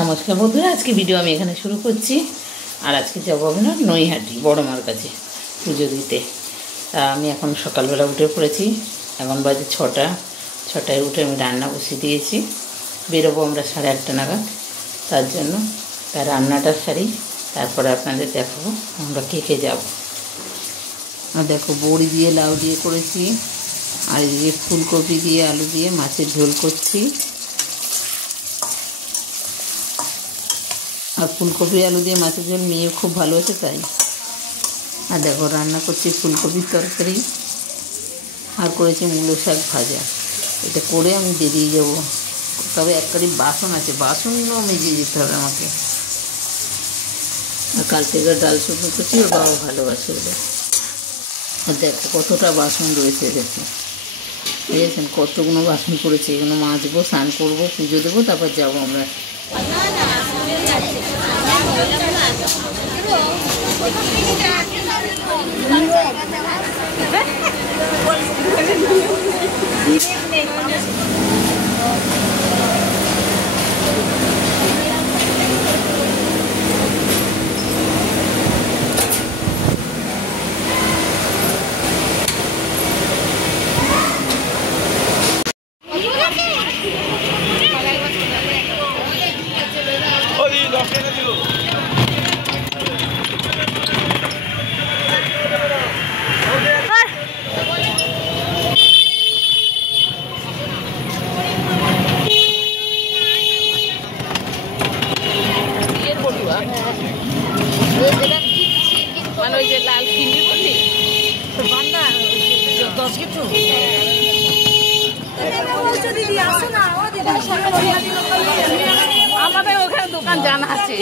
নমস্কার বন্ধুরা, আজকে ভিডিও আমি এখানে শুরু করছি। আর আজকে যাবো আমরা নৈহাটি বড় মার কাছে পুজো দিতে। তা আমি এখন সকালবেলা উঠে পড়েছি। এখন বাজে 6টায় উঠে আমি রান্না বসিয়ে দিয়েছি। বেরোবো আমরা 8:30 নাগাদ। তার জন্য তার রান্নাটা সারি, তারপরে আপনাদের দেখাবো আমরা কে কে যাবো। আর দেখো, বড়ি দিয়ে লাউ দিয়ে করেছি, আর এদিকে ফুলকপি দিয়ে আলু দিয়ে মাছের ঝোল করছি। আর ফুলকপি আলু দিয়ে মাছের ঝোল মেয়ে খুব ভালোবাসে তাই। আর দেখো, রান্না করছি ফুলকপির তরকারি, আর করেছি মূলো শাক ভাজা। এটা করে আমি বেরিয়ে যাব। তবে এক কারি বাসন আছে, বাসনও মেজে যেতে হবে আমাকে। আর কাল থেকে ডাল শুকনো করছি, ওর বাবা ভালোবাসে ওটা। আর দেখো কতটা বাসন রয়েছে, দেখো বুঝেছেন কতগুলো বাসন পড়েছে। এগুলো মাজবো, স্নান করবো, পুজো দেবো, তারপর যাবো আমরা। মানে ওই যে লাল কিনবি বললি আমাদের ওখানে দোকান জানা আছে।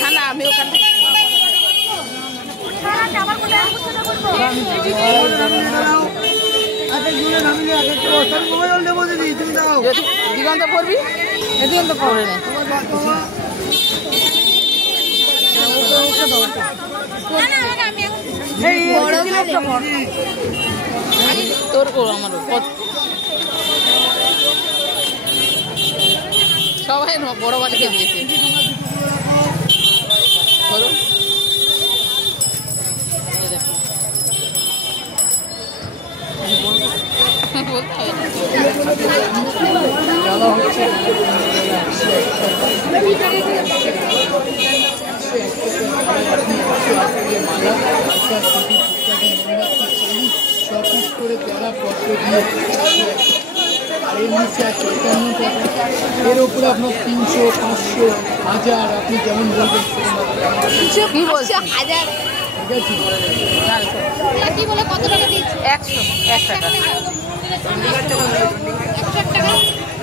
হ্যাঁ না, আমি ওখান থেকে দিগন্ত পড়বি, দিগন্ত পড়ে না তোর আমার সবাই বড় বাড়িকে দিয়েছে। এর উপরে আপনার 300, 500, 1000 আপনি যেমন বলবেন। কি বলছে 1000? কি বলে কত টাকা দিয়েছো? 100 টাকা।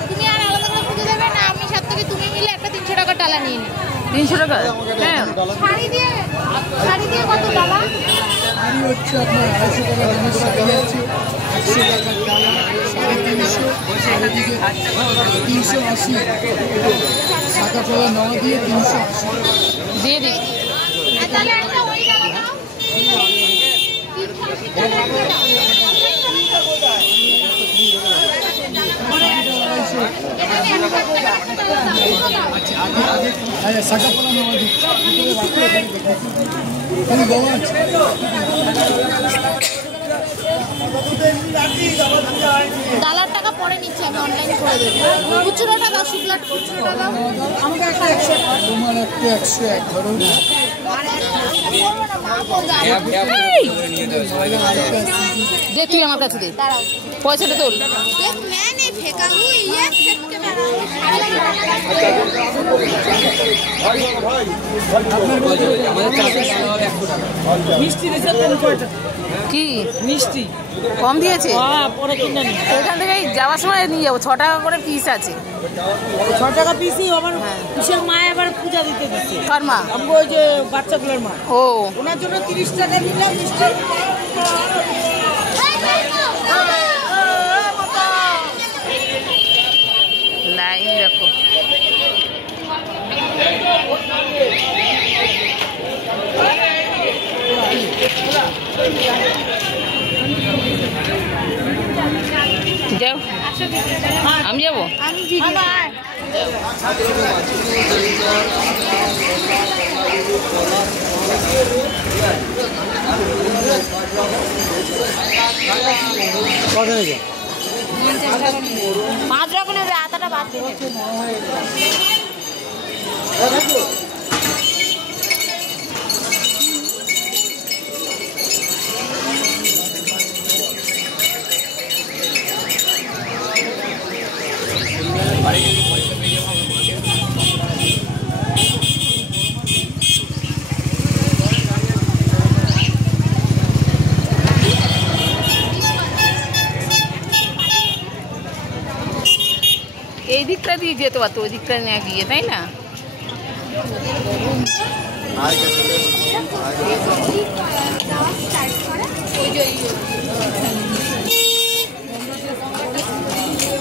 তুমি আর আলাদা করে পুজো দেবে না? আমি সাথে থেকে তুমি মিলে একটা 300 টাকা টালা নিয়ে নি। 300 টাকা? হ্যাঁ। শাড়ি দিয়ে কত টালা? শাড়ি হচ্ছে আপনার 250 টাকা দামের শাড়ি আছে, 100 টাকার টালা, 350, চারিদিকে 380, শাখা পলা নেওয়া দিয়ে 380 দিয়ে দিই। তাহলে একটা ওই টালা দাও। আচ্ছা, শাখা পলা নেওয়া দিচ্ছি বাবা। ডালার টাকা পরে নিচ্ছি, আমি অনলাইন করে দেবো। খুচরোটা দাও, শুক্লাটা খুচরোটা দাও। আমাকে একটা 100 তোমার একটা 101 ধরো। দে, তুই আমার কাছে দে, পয়সাটা তোল। কি মিষ্টি কম দিয়েছে? এখান থেকে যাওয়ার সময় নিয়ে যাবো। 6 টাকা করে পিস আছে। 6 টাকা পিসই আমার কিসের মা এবার পূজা দিতে দিচ্ছে। কার মা? ওই যে বাচ্চাগুলোর মা। ও, ওনার জন্য 30 টাকা নিলাম মিষ্টি। লাইন দেখো। যাও, আমি যাবো। কত হয়েছে? 5 টাকা নেবে, আটাটা বাদ দেবে। এই দিকটা দিয়ে যেতে পারতো, ওই দিকটা নিয়ে গিয়ে, তাই না?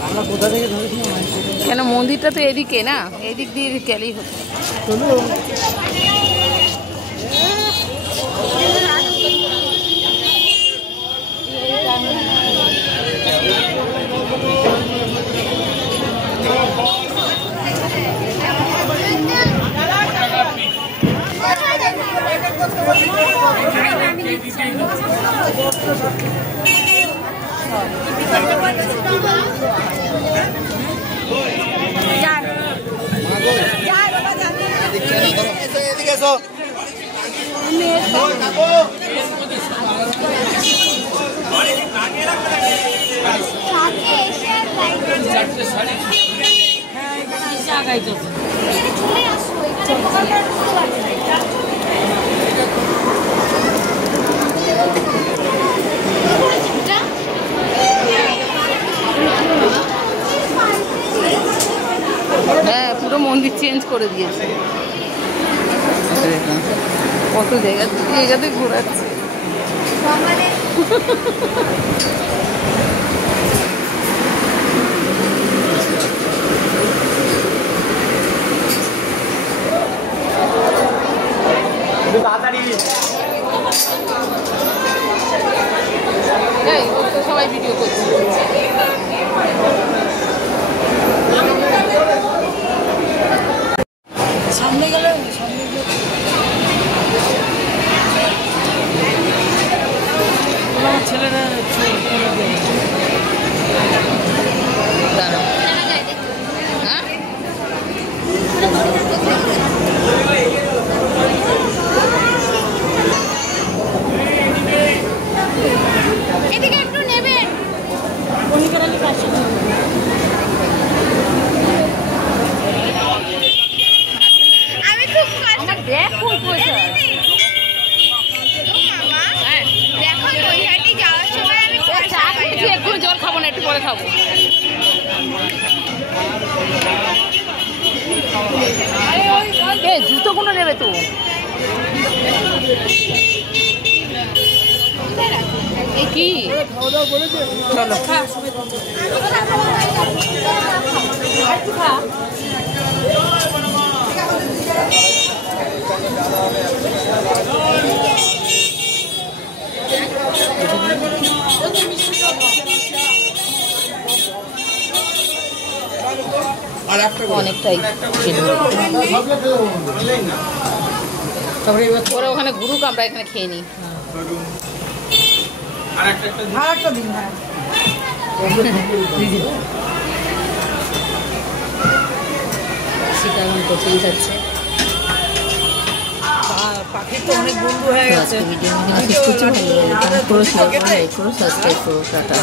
আমরা কোথা থেকে ধরেছিলাম? কেন মন্দিরটা তো এদিকে না, এদিক দিয়ে গেলেই হতো। হ্যাঁ, পুরো মন্দির চেঞ্জ করে দিয়েছে। কত জায়গাতে ঘোরাচ্ছে। সবাই ভিডিও করছে। সামনে গেলে ছেলেরা দাঁড়াও, হ্যাঁ এদিকে একটু নেবেন। আমি খুব দেখো দেখো নৈহাটি যাওয়ার সময় আমি এখন জল খাবো না, একটু পরে খাবো। জুতোগুলো নেবে তো? কি চলো অনেকটাই ওরা ওখানে ঘুরুক, আমরা এখানে খেয়ে নিই। আর একটা দিন। হ্যাঁ, সীতারাম করতেই যাচ্ছে। পাখির তো অনেক বন্ধু হয়ে গেছে। ভিডিও শেষ করছি, ভালো লাগলে কমেন্ট করো, শেয়ার করো, লাইক করো, সাবস্ক্রাইব করো। টাটা।